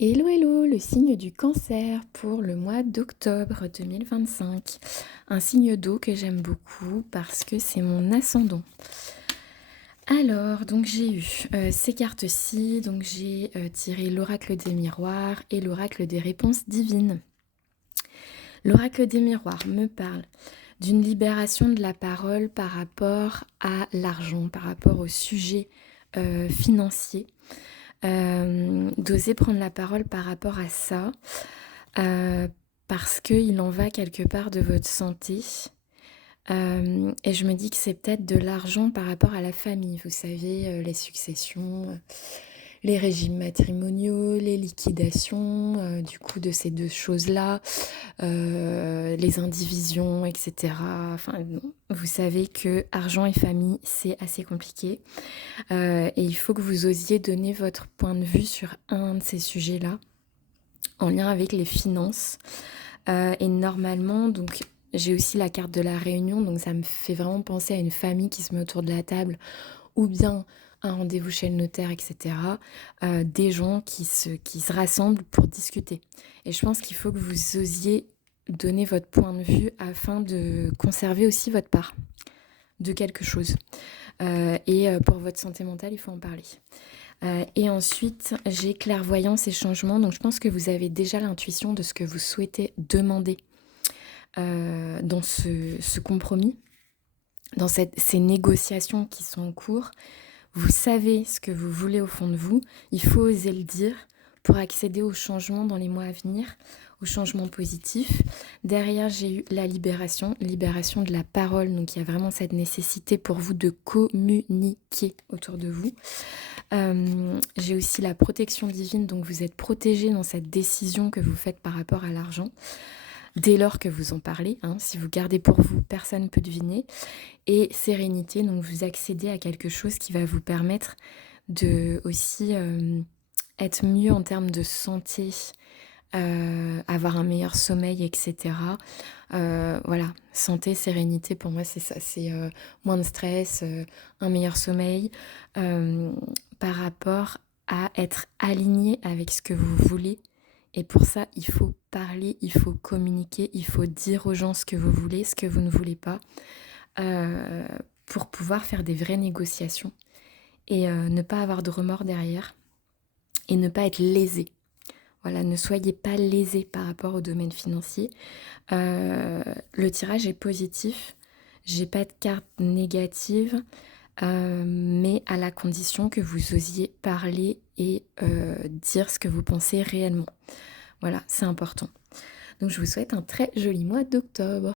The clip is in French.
Hello, hello, le signe du cancer pour le mois d'octobre 2025. Un signe d'eau que j'aime beaucoup parce que c'est mon ascendant. Alors, donc j'ai eu ces cartes-ci, donc j'ai tiré l'oracle des miroirs et l'oracle des réponses divines. L'oracle des miroirs me parle d'une libération de la parole par rapport à l'argent, par rapport au sujet financier. D'oser prendre la parole par rapport à ça, euh, parce qu'il en va quelque part de votre santé. Et je me dis que c'est peut-être de l'argent par rapport à la famille, vous savez, les successions, les régimes matrimoniaux, les liquidations, du coup de ces deux choses-là, les indivisions, etc. Enfin, vous savez que argent et famille, c'est assez compliqué. Et il faut que vous osiez donner votre point de vue sur un de ces sujets-là, en lien avec les finances. Et normalement, donc j'ai aussi la carte de la réunion, donc ça me fait vraiment penser à une famille qui se met autour de la table, ou bien un rendez-vous chez le notaire, etc. Des gens qui se rassemblent pour discuter. Et je pense qu'il faut que vous osiez donner votre point de vue afin de conserver aussi votre part de quelque chose. Et pour votre santé mentale, il faut en parler. Et ensuite, j'ai clairvoyance et changement. Donc, je pense que vous avez déjà l'intuition de ce que vous souhaitez demander dans ce compromis, dans ces négociations qui sont en cours. Vous savez ce que vous voulez au fond de vous. Il faut oser le dire pour accéder au changement dans les mois à venir, au changement positif. Derrière, j'ai eu la libération de la parole. Donc, il y a vraiment cette nécessité pour vous de communiquer autour de vous. J'ai aussi la protection divine, donc vous êtes protégé dans cette décision que vous faites par rapport à l'argent. Dès lors que vous en parlez, si vous gardez pour vous, personne ne peut deviner. Et sérénité, donc vous accédez à quelque chose qui va vous permettre de aussi être mieux en termes de santé, avoir un meilleur sommeil, etc. Voilà, santé, sérénité, pour moi c'est ça, c'est moins de stress, un meilleur sommeil, par rapport à être aligné avec ce que vous voulez. Et pour ça, il faut parler, il faut communiquer, il faut dire aux gens ce que vous voulez, ce que vous ne voulez pas, euh, pour pouvoir faire des vraies négociations et ne pas avoir de remords derrière et ne pas être lésé. Voilà, ne soyez pas lésé par rapport au domaine financier. Le tirage est positif. J'ai pas de carte négative, mais à la condition que vous osiez parler et dire ce que vous pensez réellement. Voilà, c'est important. Donc je vous souhaite un très joli mois d'octobre.